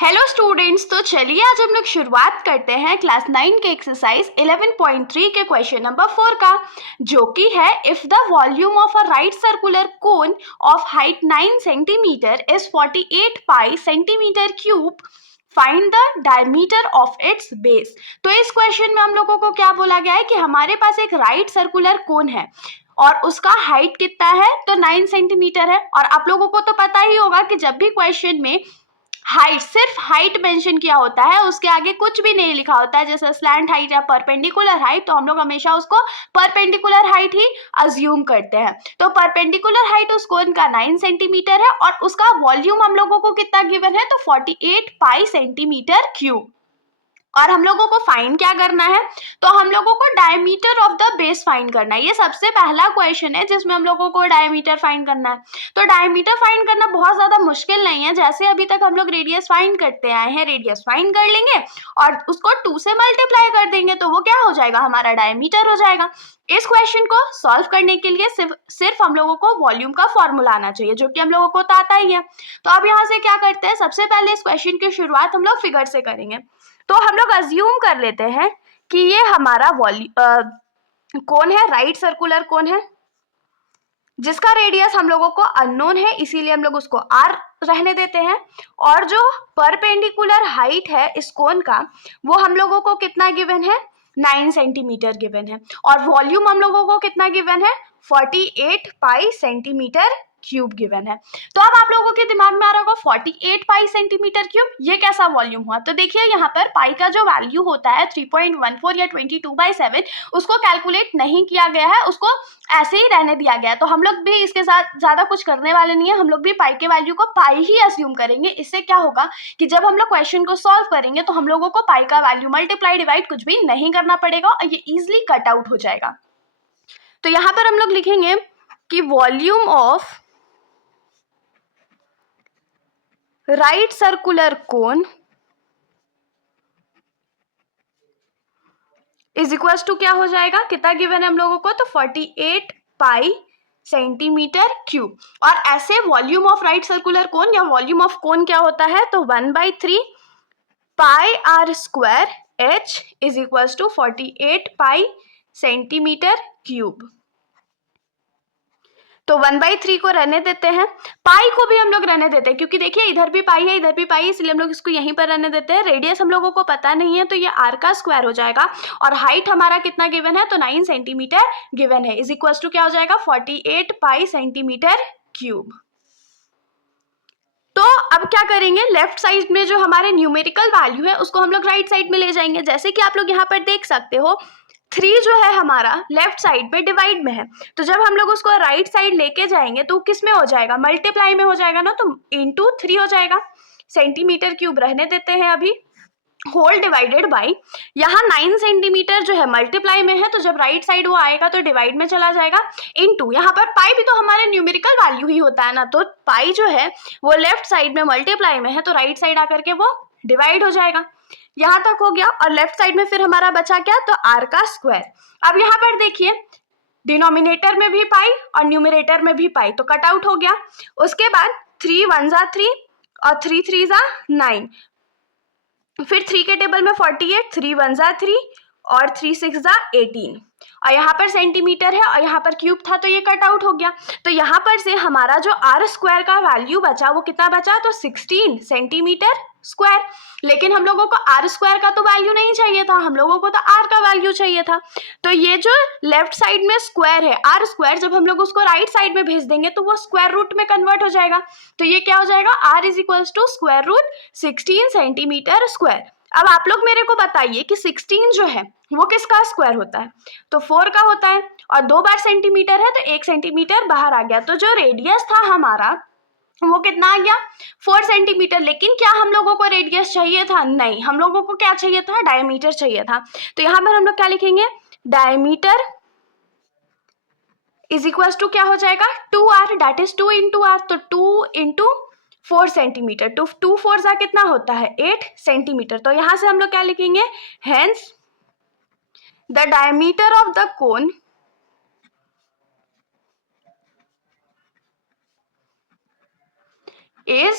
Hello students, तो चलिए आज हम लोग शुरुआत करते हैं क्लास 9 के एक्सरसाइज 11.3 के क्वेश्चन नंबर 4 का, जो कि है if the volume of a right circular cone of height 9 centimetre is 48 pi centimetre cube, find the diameter of its base. तो इस क्वेश्चन में हम लोगों को क्या बोला गया है कि हमारे पास एक राइट सर्कुलर कोन है और उसका हाइट कितना है, तो 9 सेंटीमीटर है। और आप लोगों को तो पता ही होगा कि जब भी क्वेश्चन में हाइट, सिर्फ हाइट मेंशन किया होता है, उसके आगे कुछ भी नहीं लिखा होता है, जैसे स्लैंट हाइट या परपेंडिकुलर हाइट, तो हम लोग हमेशा उसको परपेंडिकुलर हाइट ही अज्यूम करते हैं। तो परपेंडिकुलर हाइट उस कोन का 9 सेंटीमीटर है और उसका वॉल्यूम हम लोगों को कितना गिवन है, तो 48 पाई सेंटीमीटर क्यूब। और हम लोगों को फाइंड क्या करना है, तो हम लोगों को diameter of the base find करना है। ये सबसे पहला क्वेश्चन है जिसमें हम लोगों को डायमीटर फाइंड करना है। तो डायमीटर फाइंड करना बहुत ज्यादा मुश्किल नहीं है, जैसे अभी तक हम लोग रेडियस फाइंड करते आए हैं, रेडियस फाइंड कर लेंगे और उसको 2 से मल्टीप्लाई कर देंगे तो वो क्या हो जाएगा, हमारा डायमीटर हो जाएगा। इस क्वेश्चन को सॉल्व करने के लिए सिर्फ हम लोगों को वॉल्यूम का फॉर्मूला आना चाहिए, जो कि हम लोगों को तो आता ही है। तो अब यहाँ से क्या करते हैं, सबसे पहले इस क्वेश्चन की शुरुआत हम लोग फिगर से करेंगे। तो हम लोग अज्यूम कर लेते हैं कि ये हमारा कौन है, राइट सर्कुलर कौन है, जिसका रेडियस हम लोगों को अननोन है, इसीलिए हम लोग उसको आर रहने देते हैं। और जो परपेंडिकुलर हाइट है इस कोन का, वो हम लोगों को कितना गिवन है, 9 सेंटीमीटर गिवन है। और वॉल्यूम हम लोगों को कितना गिवन है, 48 पाई सेंटीमीटर क्यूब गिवन है। तो अब आप लोगों के दिमाग में आ रहा होगा 48 पाई सेंटीमीटर क्यूब, ये कैसा वॉल्यूम हुआ। तो देखिए यहाँ पर पाई का जो वैल्यू होता है 3.14 या 22/7, उसको कैलकुलेट नहीं किया गया है, उसको ऐसे ही रहने दिया गया है। तो हम लोग भी इसके साथ ज्यादा कुछ करने वाले नहीं है, हम लोग भी पाई के वैल्यू को पाई ही अज्यूम करेंगे। इससे क्या होगा कि जब हम लोग क्वेश्चन को सॉल्व करेंगे तो हम लोगों को पाई का वैल्यू मल्टीप्लाई डिवाइड कुछ भी नहीं करना पड़ेगा और ये इजिली कट आउट हो जाएगा। तो यहाँ पर हम लोग लिखेंगे कि volume of right circular cone is equal to क्या हो जाएगा, कितना गिवन है हम लोगों को, तो 48 पाई सेंटीमीटर क्यूब। और ऐसे volume of right circular cone या वॉल्यूम ऑफ कोन क्या होता है, तो 1/3 pi r square h is equal to 48 pi centimetre cube. तो 1/3 को रहने देते हैं, पाई को भी हम लोग रहने देते हैं, क्योंकि देखिए इधर भी पाई है इधर भी पाई है, इसलिए हम लोग इसको यहीं पर रहने देते हैं। रेडियस हम लोगों को पता नहीं है, तो ये आर का स्क्वायर हो जाएगा। और हाइट हमारा कितना गिवन है, तो 9 सेंटीमीटर गिवन है, इज इक्वल टू क्या हो जाएगा, 48 पाई सेंटीमीटर क्यूब। तो अब क्या करेंगे, लेफ्ट साइड में जो हमारे न्यूमेरिकल वैल्यू है उसको हम लोग राइट साइड में ले जाएंगे। जैसे कि आप लोग यहाँ पर देख सकते हो 3 जो है हमारा लेफ्ट साइड पे डिवाइड में है, तो जब हम लोग उसको राइट साइड लेके जाएंगे तो किस में हो जाएगा, मल्टीप्लाई में हो जाएगा ना, तो इंटू 3 हो जाएगा। सेंटीमीटर क्यूब रहने देते हैं अभी, होल डिवाइडेड बाई, यहाँ 9 सेंटीमीटर जो है मल्टीप्लाई में है, तो जब राइट साइड वो आएगा तो डिवाइड में चला जाएगा, इनटू यहाँ पर पाई भी तो हमारे न्यूमेरिकल वैल्यू ही होता है ना, तो पाई जो है वो लेफ्ट साइड में मल्टीप्लाई में है, तो राइट साइड आकर के वो डिवाइड हो जाएगा। यहाँ तक हो गया। और लेफ्ट साइड में फिर हमारा बचा क्या, तो आर का स्क्वायर। अब यहाँ पर देखिए डिनोमिनेटर में भी पाई और न्यूमरेटर में भी पाई, तो कट आउट हो गया। उसके बाद 3 1 जा 3 और 3 3 जा 9, फिर 3 के टेबल में 48, 3 1 जा 3 और 3 6 जा 18, और यहाँ पर सेंटीमीटर है और यहाँ पर क्यूब था, तो ये कट आउट हो गया। तो यहाँ पर से हमारा जो आर स्क्वायर का वैल्यू बचा वो कितना बचा, तो 16 सेंटीमीटर स्क्वायर। लेकिन हम लोगों को आर स्क्वायर का तो वैल्यू नहीं चाहिए था, हम लोगों को तो आर का वैल्यू चाहिए था। तो ये जो लेफ्ट साइड में स्क्वायर है आर स्क्वायर, जब हम लोग उसको राइट साइड में भेज देंगे तो वो स्क्वायर रूट में कन्वर्ट हो जाएगा। तो ये क्या हो जाएगा, R is equal to square root 16 centimetre square. अब आप लोग मेरे को बताइए कि 16 जो है वो किसका स्क्वायर होता है, तो 4 का होता है, और 2 बार सेंटीमीटर है तो 1 सेंटीमीटर बाहर आ गया। तो जो रेडियस था हमारा वो कितना आ गया, 4 सेंटीमीटर। लेकिन क्या हम लोगों को रेडियस चाहिए था, नहीं, हम लोगों को क्या चाहिए था, डायमीटर चाहिए था। तो यहाँ पर हम लोग क्या लिखेंगे, डायमीटर इज इक्वल टू क्या हो जाएगा, 2r, that is 2 into are, तो 2 इंटू 4 सेंटीमीटर, 2 4 जा कितना होता है, 8 सेंटीमीटर। तो यहाँ से हम लोग क्या लिखेंगे, hence the diameter of the cone is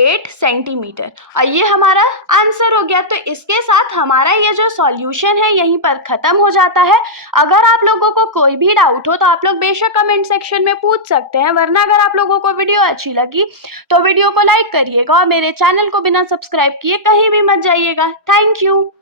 8 centimetre. और ये हमारा आंसर हो गया। तो इसके साथ हमारा ये जो सॉल्यूशन है यहीं पर ख़त्म हो जाता है। अगर आप लोगों को कोई भी डाउट हो तो आप लोग बेशक कमेंट सेक्शन में पूछ सकते हैं, वरना अगर आप लोगों को वीडियो अच्छी लगी तो वीडियो को लाइक करिएगा और मेरे चैनल को बिना सब्सक्राइब किए कहीं भी मत जाइएगा। Thank you.